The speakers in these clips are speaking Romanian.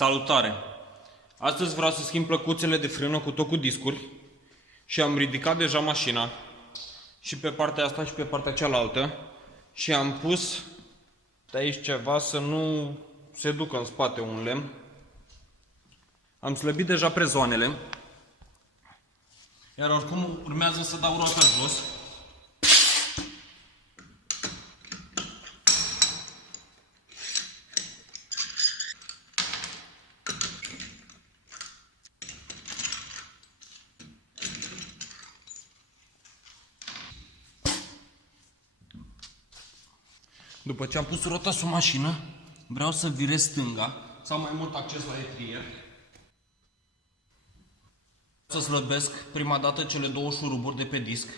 Salutare! Astăzi vreau să schimb plăcuțele de frână cu tot cu discuri și am ridicat deja mașina și pe partea asta și pe partea cealaltă și am pus de aici ceva să nu se ducă în spate un lemn. Am slăbit deja prezoanele, iar oricum urmează să dau roata jos. După ce am pus rota sub mașină, vreau să virez stânga, să am mai mult acces la etrier. Să slăbesc prima dată cele două șuruburi de pe disc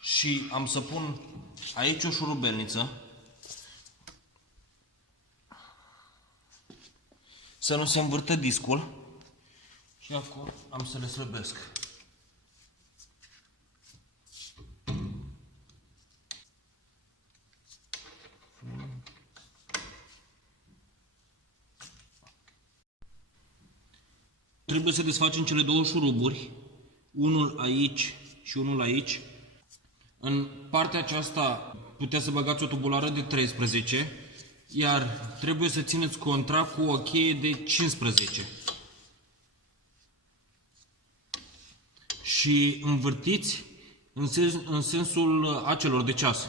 și am să pun aici o șurubelniță să nu se învârtă discul și acum am să le slăbesc. Trebuie să desfacem cele două șuruburi, unul aici și unul aici. În partea aceasta puteți să băgați o tubulară de 13, iar trebuie să țineți contra cu o cheie de 15. Și învârtiți în sensul acelor de ceas.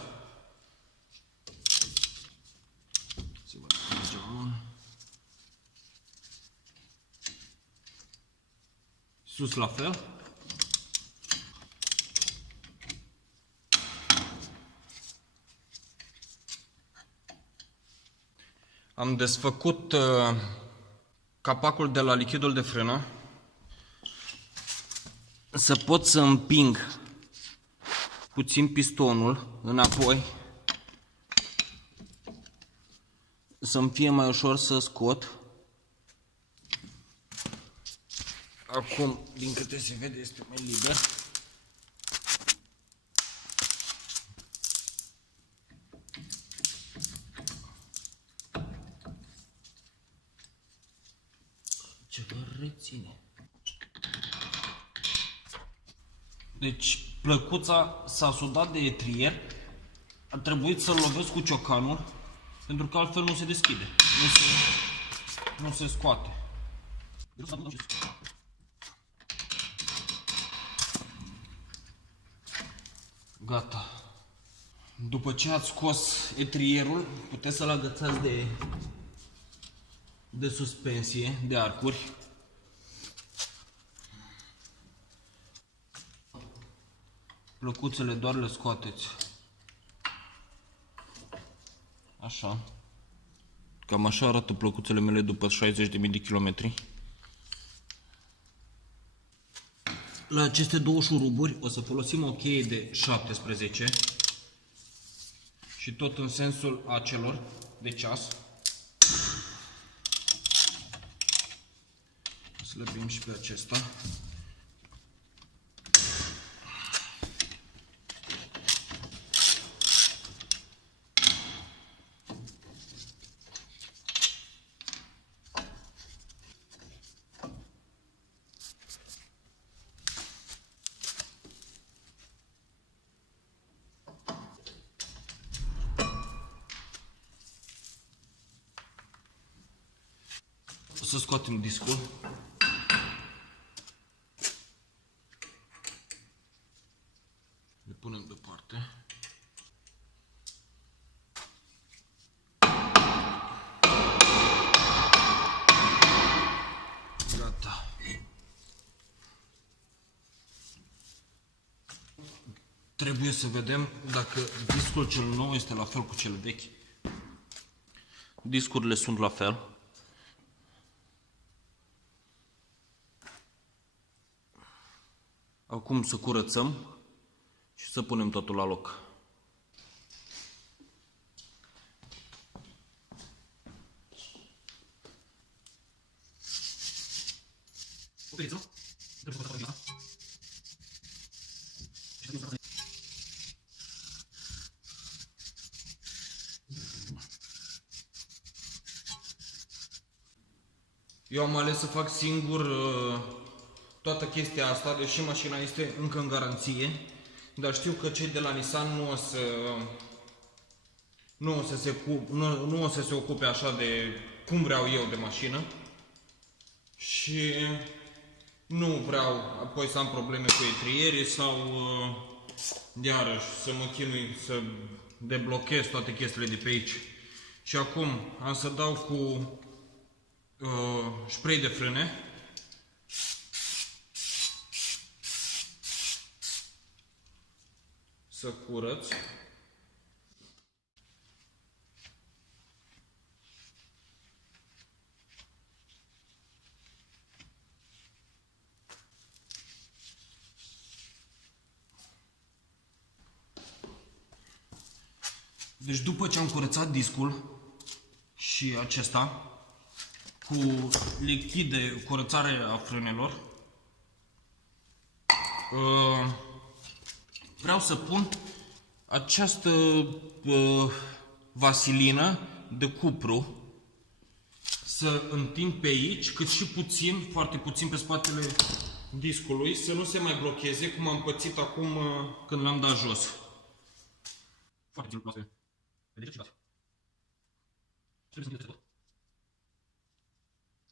Sus la fel. Am desfăcut capacul de la lichidul de frână. Să pot să împing puțin pistonul înapoi, să-mi fie mai ușor să scot. Acum, din câte se vede, este mai liber. Ceva reține. Deci, plăcuța s-a sudat de etrier. A trebuit să-l lovesc cu ciocanul, pentru că altfel nu se deschide. Nu se scoate. Gata. După ce ați scos etrierul, puteți să-l agățați de suspensie, de arcuri. Plăcuțele doar le scoateți. Așa. Cam așa arată plăcuțele mele după 60.000 de kilometri. La aceste două șuruburi o să folosim o cheie de 17 și tot în sensul acelor de ceas. Slăbim și pe acesta. Să scoatem discul. Le punem deoparte. Gata. Trebuie să vedem dacă discul cel nou este la fel cu cel vechi. Discurile sunt la fel. Acum să curățăm și să punem totul la loc. Eu am ales să fac singur toată chestia asta, deși mașina este încă în garanție, dar știu că cei de la Nissan nu o să se ocupe așa de cum vreau eu de mașină și nu vreau apoi să am probleme cu etrierii sau iarăși să mă chinui să deblochez toate chestiile de pe aici. Și acum am să dau cu spray de frâne. Să curăț. Deci după ce am curățat discul și acesta cu lichid de curățare a frânelor, vreau să pun această vasilină de cupru, să întind pe aici, cât și puțin, foarte puțin pe spatele discului, să nu se mai blocheze, cum am pățit acum când l-am dat jos. Foarte puțin, vedeți ce dați? Trebuie să tot.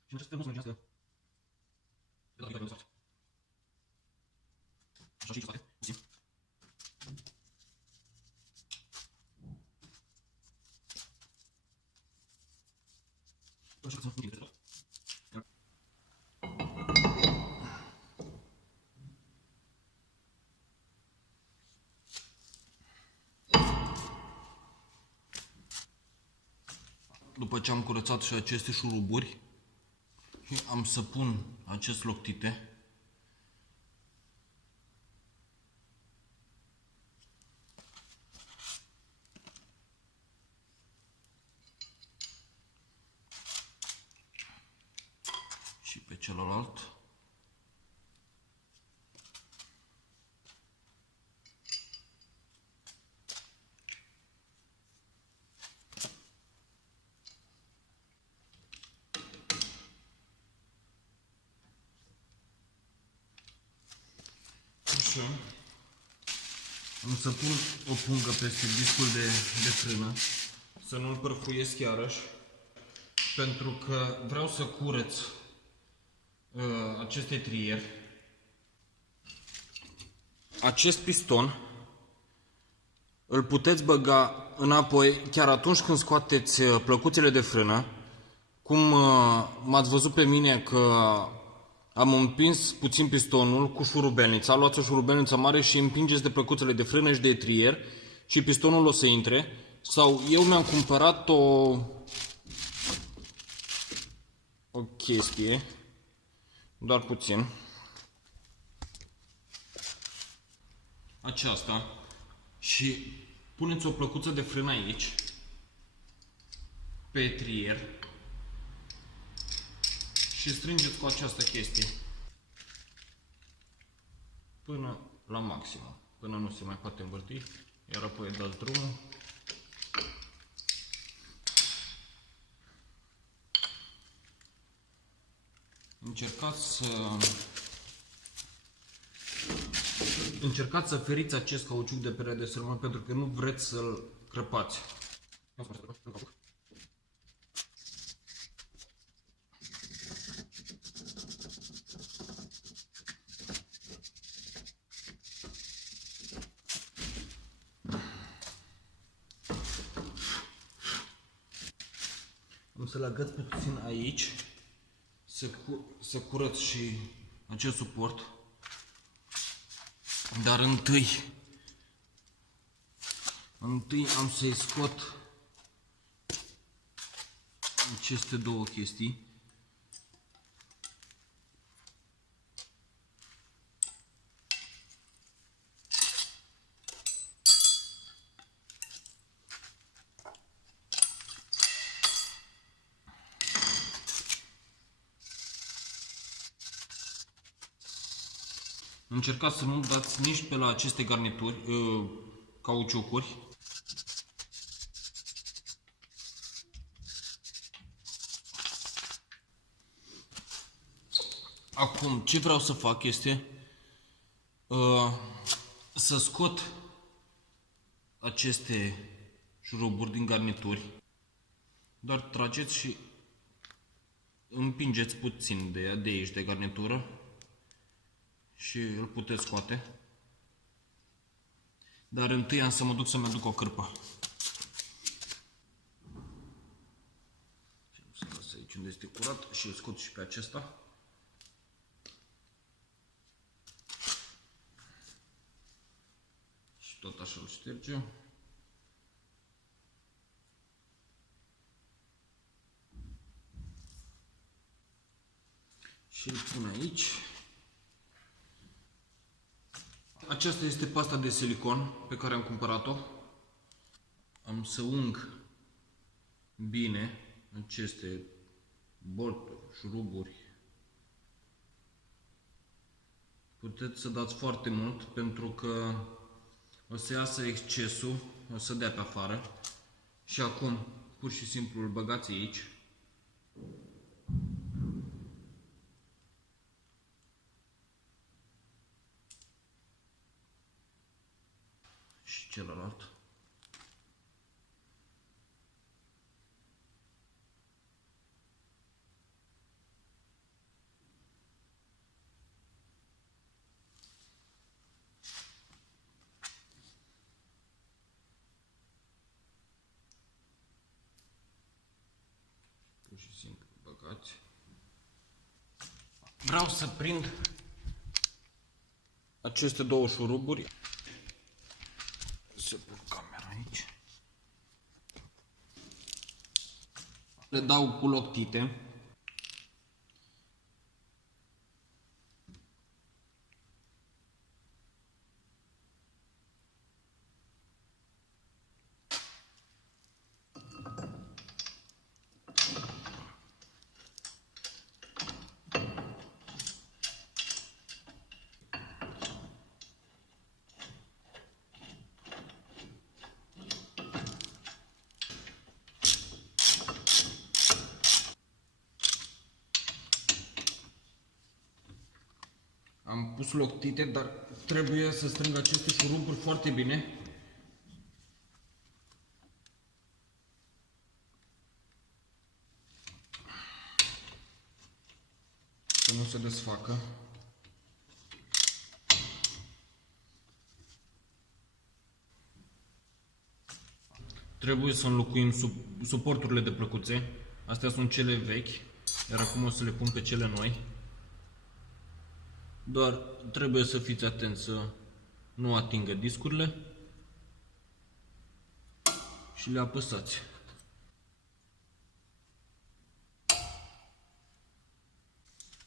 Și în acest nu să mergească. De la viitoare de așa și în spate, puțin. Așa că să nu tot. După ce am curățat și aceste șuruburi, am să pun acest loctite. Și pe celălalt. Așa. Am să pun o pungă peste discul de frână, să nu-l părfuiesc iarăși, pentru că vreau să curăț aceste trieri. Acest piston îl puteți băga înapoi chiar atunci când scoateți plăcuțele de frână, cum m-ați văzut pe mine că am împins puțin pistonul cu șurubelnița. Luați o șurubelniță mare și împingeți de plăcuțele de frână și de etrier și pistonul o să intre. Sau eu mi-am cumpărat o chestie, doar puțin, aceasta, și puneți o plăcuță de frână aici, pe etrier, și strângeți cu această chestie până la maximum, până nu se mai poate învârti, iar apoi dați drumul. Încercați să feriți acest cauciuc de pe redresământ, pentru că nu vreți să-l crăpați. Am să-l agăț puțin aici, să curăț și acest suport. Dar întâi am să-i scot aceste două chestii. Încercați să nu dați nici pe la aceste garnituri, cauciucuri. Acum, ce vreau să fac este să scot aceste șuruburi din garnituri. Doar trageți și împingeți puțin de aici, de garnitură, și îl puteți scoate. Dar întâi am să mă duc să-mi aduc o cârpă. Să las aici unde este curat și îl scot și pe acesta. Și tot așa îl ștergem. Și îl pun aici. Aceasta este pasta de silicon pe care am cumpărat-o. Am să ung bine aceste bolturi, șuruburi. Puteți să dați foarte mult pentru că o să iasă excesul, o să dea pe afară. Și acum pur și simplu îl băgați aici. Și celălalt. Pur și simplu băgați. Vreau să prind aceste două șuruburi. Să pun camera aici. Le dau cu loctite. Am pus loctite, dar trebuie să strâng aceste șuruburi foarte bine. Să nu se desfacă. Trebuie să înlocuim suporturile de plăcuțe. Astea sunt cele vechi, iar acum o să le pun pe cele noi. Doar trebuie să fiți atenți să nu atingă discurile și le apăsați.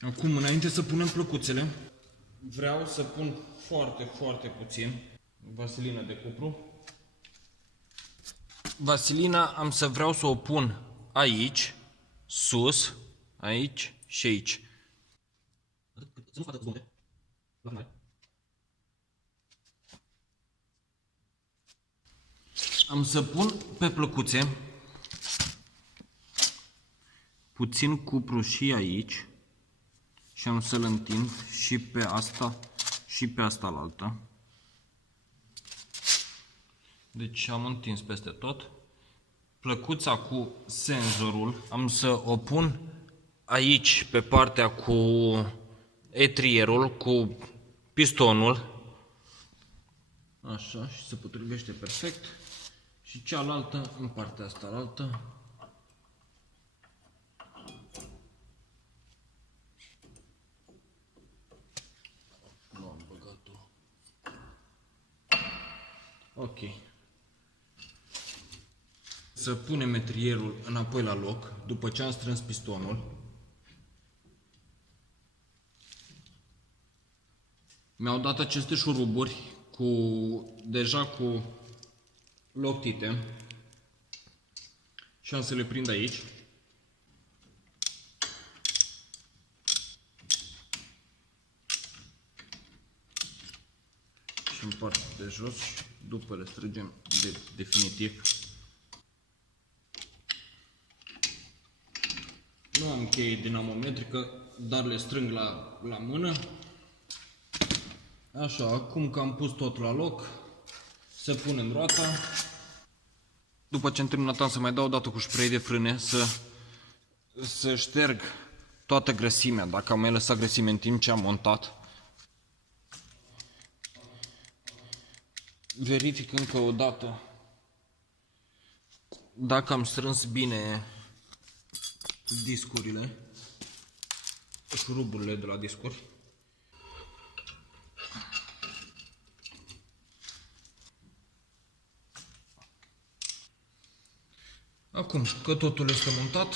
Acum, înainte să punem plăcuțele, vreau să pun foarte puțin vaselină de cupru. Vaselina vreau să o pun aici, sus, aici și aici. Să nu facă zgomete la final. Am să pun pe plăcuțe puțin cupru și aici și am să-l întind și pe asta și pe asta la altă. Deci am întins peste tot. Plăcuța cu senzorul am să o pun aici pe partea cu etrierul, cu pistonul. Așa, și se potrivește perfect. Și cealaltă în partea asta altă. Nu am băgat-o. Ok. Să punem etrierul înapoi la loc după ce am strâns pistonul. Mi-au dat aceste șuruburi deja cu loctite și am să le prind aici. Și în partea de jos și după le strângem definitiv. Nu am cheie dinamometrică, dar le strâng la mână. Așa, acum că am pus tot la loc, să punem roata. După ce am terminat, am să mai dau o dată cu spray de frâne să șterg toată grăsimea, dacă am mai lăsat grăsime în timp ce am montat. Verific încă o dată dacă am strâns bine discurile, șuruburile de la discuri. Acum că totul este montat,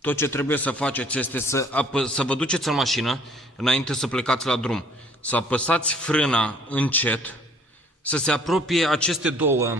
tot ce trebuie să faceți este să vă duceți în mașină înainte să plecați la drum. Să apăsați frâna încet, să se apropie aceste două